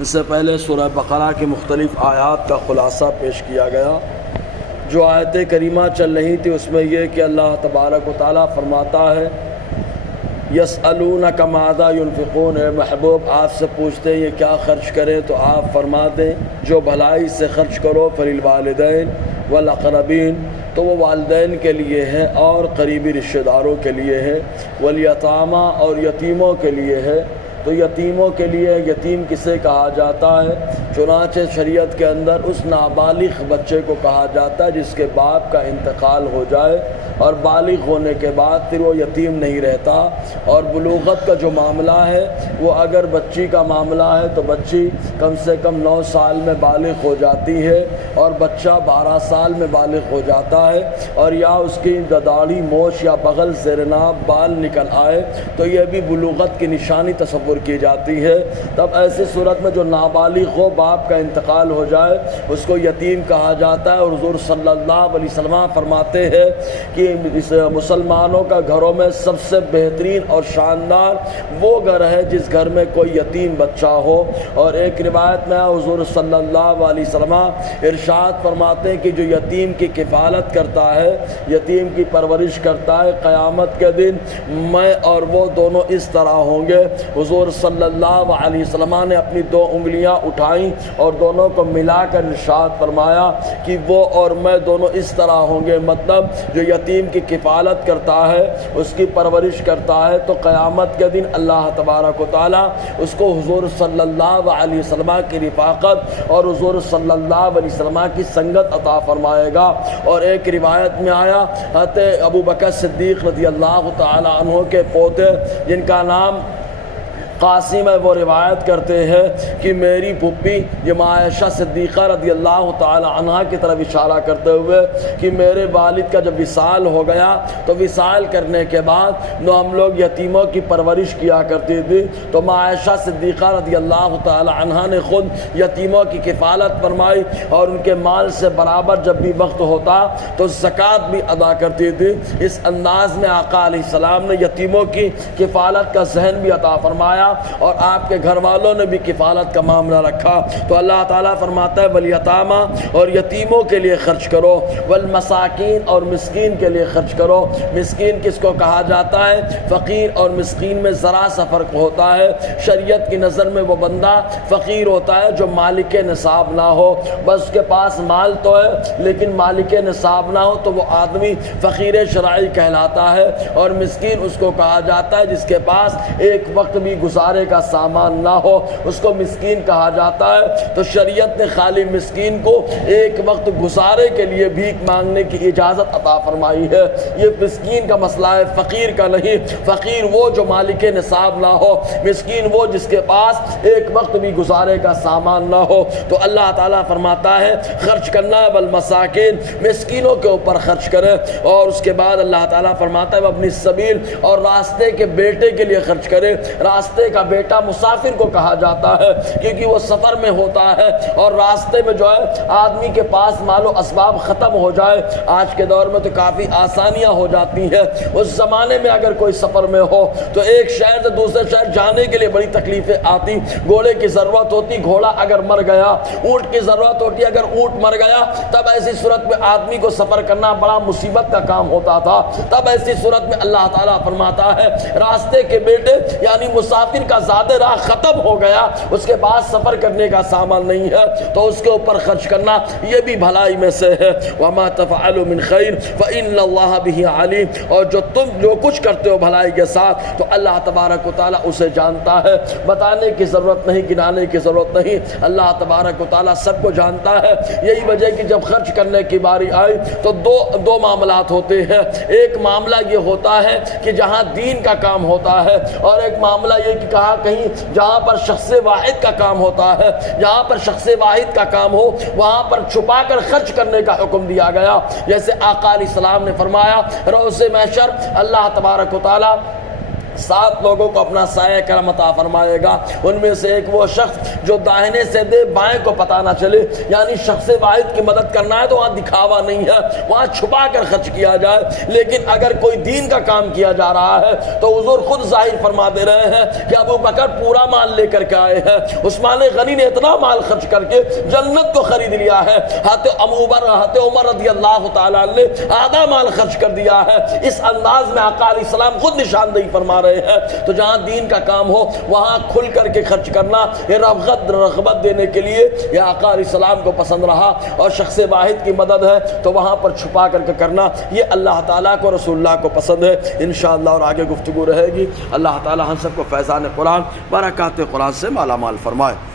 اس سے پہلے سورہ بقرہ کی مختلف آیات کا خلاصہ پیش کیا گیا۔ جو آیت کریمہ چل رہی تھی اس میں یہ کہ اللہ تبارک و تعالیٰ فرماتا ہے یسألونک ماذا ينفقون، اے محبوب آپ سے پوچھتے ہیں یہ کیا خرچ کریں، تو آپ فرما دیں جو بھلائی سے خرچ کرو فللوالدین والاقربین، تو وہ والدین کے لیے ہے اور قریبی رشتہ داروں کے لیے ہے، والیتامیٰ اور یتیموں کے لیے ہے۔ تو یتیموں کے لیے یتیم کسے کہا جاتا ہے؟ چنانچہ شریعت کے اندر اس نابالغ بچے کو کہا جاتا ہے جس کے باپ کا انتقال ہو جائے اور بالغ ہونے کے بعد پھر وہ یتیم نہیں رہتا۔ اور بلوغت کا جو معاملہ ہے وہ اگر بچی کا معاملہ ہے تو بچی کم سے کم 9 سال میں بالغ ہو جاتی ہے اور بچہ 12 سال میں بالغ ہو جاتا ہے، اور یا اس کی داڑھی موچ یا بغل زیر ناب بال نکل آئے تو یہ بھی بلوغت کی نشانی تصور کی جاتی ہے۔ تب ایسی صورت میں جو نابالغ ہو، باپ کا انتقال ہو جائے، اس کو یتیم کہا جاتا ہے۔ اور حضور صلی اللہ علیہ وسلم فرماتے ہیں کہ اس مسلمانوں کا گھروں میں سب سے بہترین اور شاندار وہ گھر ہے جس گھر میں کوئی یتیم بچہ ہو۔ اور ایک روایت میں حضور صلی اللہ علیہ وسلم ارشاد فرماتے ہیں کہ جو یتیم کی کفالت کرتا ہے، یتیم کی پرورش کرتا ہے، قیامت کے دن میں اور وہ دونوں اس طرح ہوں گے۔ حضور صلی اللہ علیہ وسلم نے اپنی 2 انگلیاں اٹھائیں اور دونوں کو ملا کر ارشاد فرمایا کہ وہ اور میں دونوں اس طرح ہوں گے، مطلب جو یتیم کی کفالت کرتا ہے، اس کی پرورش کرتا ہے، تو قیامت کے دن اللہ تبارک و تعالیٰ اس کو حضور صلی اللہ علیہ وسلم کی رفاقت اور حضور صلی اللہ علیہ وسلم کی سنگت عطا فرمائے گا۔ اور ایک روایت میں آیا حضرت ابو بکر صدیق رضی اللہ تعالیٰ عنہ کے پوتے جن کا نام قاسم ہے، وہ روایت کرتے ہیں کہ میری پھپھی یہ عائشہ صدیقہ رضی اللہ تعالی عنہا کی طرف اشارہ کرتے ہوئے کہ میرے والد کا جب وصال ہو گیا تو وصال کرنے کے بعد ہم لوگ یتیموں کی پرورش کیا کرتی تھی، تو عائشہ صدیقہ رضی اللہ تعالی عنہا نے خود یتیموں کی کفالت فرمائی اور ان کے مال سے برابر جب بھی وقت ہوتا تو زکوٰۃ بھی ادا کرتی تھی۔ اس انداز میں آقا علیہ السلام نے یتیموں کی کفالت کا ذہن بھی عطا فرمایا اور آپ کے گھر والوں نے بھی کفالت کا معاملہ رکھا۔ تو اللہ تعالیٰ فرماتا ہے والیتامیٰ، اور یتیموں کے لیے خرچ کرو، والمساکین اور مسکین کے لیے خرچ کرو۔ مسکین کس کو کہا جاتا ہے؟ فقیر اور مسکین میں ذرا سا فرق ہوتا ہے۔ شریعت کی نظر میں وہ بندہ فقیر ہوتا ہے جو مالک نصاب نہ ہو، بس اس کے پاس مال تو ہے لیکن مالک نصاب نہ ہو تو وہ آدمی فقیر شرعی کہلاتا ہے۔ اور مسکین اس کو کہا جاتا ہے جس کے پاس ایک وقت بھی گزارے کا سامان نہ ہو، اس کو مسکین کہا جاتا ہے۔ تو شریعت نے خالی مسکین کو ایک وقت گزارے کے لیے بھیک مانگنے کی اجازت عطا فرمائی ہے۔ یہ مسکین کا مسئلہ ہے، فقیر کا نہیں۔ فقیر وہ جو مالک نصاب نہ ہو، مسکین وہ جس کے پاس ایک وقت بھی گزارے کا سامان نہ ہو۔ تو اللہ تعالیٰ فرماتا ہے خرچ کرنا ہے، والمساکین، مسکینوں کے اوپر خرچ کرے۔ اور اس کے بعد اللہ تعالیٰ فرماتا ہے اپنی سبیل، اور راستے کے بیٹے کے لیے خرچ کرے۔ راستے کا بیٹا مسافر کو کہا جاتا ہے کیونکہ وہ سفر میں ہوتا ہے اور راستے میں جو ہے آدمی کے پاس مال و اسباب ختم ہو جائے۔ آج کے دور میں تو کافی آسانیاں ہو جاتی ہیں، اس زمانے میں اگر کوئی سفر میں ہو تو ایک شہر سے دوسرے شہر جانے کے لیے بڑی تکلیفیں آتی۔ گھوڑے کی ضرورت ہوتی، گھوڑا اگر مر گیا، اونٹ کی ضرورت ہوتی، اگر اونٹ مر گیا، تب ایسی صورت میں آدمی کو سفر کرنا بڑا مصیبت کا کام ہوتا تھا۔ تب ایسی صورت میں اللہ تعالیٰ فرماتا ہے راستے کے بیٹے یعنی مسافر کا زیادہ راہ ختم ہو گیا، اس کے بعد سفر کرنے کا سامان نہیں ہے تو اس کے اوپر خرچ کرنا یہ بھی بھلائی میں سے ہے۔ وما تفعلوا من خیر فإن اللہ بہ علیم، اور تم جو کچھ کرتے ہو بھلائی کے ساتھ تو اللہ تبارک و تعالیٰ اسے جانتا ہے۔ بتانے کی ضرورت نہیں، گنانے کی ضرورت نہیں، اللہ تبارک و تعالیٰ سب کو جانتا ہے۔ یہی وجہ کہ جب خرچ کرنے کی باری آئی تو دو معاملات ہوتے ہیں۔ ایک معاملہ یہ ہوتا ہے کہ جہاں دین کا کام ہوتا ہے، اور ایک معاملہ یہ کہ کہیں جہاں پر شخص واحد کا کام ہوتا ہے، جہاں پر شخص واحد کا کام ہو وہاں پر چھپا کر خرچ کرنے کا حکم دیا گیا۔ جیسے آقا علیہ السلام نے فرمایا روز محشر اللہ تبارک و تعالی 7 لوگوں کو اپنا سایہ کرم عطا فرمائے گا۔ ان میں سے ایک وہ شخص جو داہنے سے دے بائیں کو پتہ نہ چلے، یعنی شخص واحد کی مدد کرنا ہے تو وہاں دکھاوا نہیں ہے، وہاں چھپا کر خرچ کیا جائے، لیکن اگر کوئی دین کا کام کیا جا رہا ہے تو حضور خود ظاہر فرما دے رہے ہیں کہ ابو بکر پورا مال لے کر کے آئے ہیں، عثمان غنی نے اتنا مال خرچ کر کے جنت کو خرید لیا ہے، حضرت عمر رضی اللہ تعالیٰ عنہ نے آدھا مال خرچ کر دیا ہے۔ اس انداز میں آقا علیہ السلام خود نشاندہی فرما رہے ہیں۔ تو جہاں دین کا کام ہو وہاں کھل کر کے خرچ کرنا، یہ رغبت دینے کے لیے یہ آقا علیہ السلام کو پسند رہا، اور شخص واحد کی مدد ہے تو وہاں پر چھپا کر کے کرنا یہ اللہ تعالیٰ کو، رسول اللہ کو پسند ہے۔ انشاءاللہ اور آگے گفتگو رہے گی۔ اللہ تعالیٰ ہم سب کو فیضان قرآن، برکات قرآن سے مالا مال فرمائے۔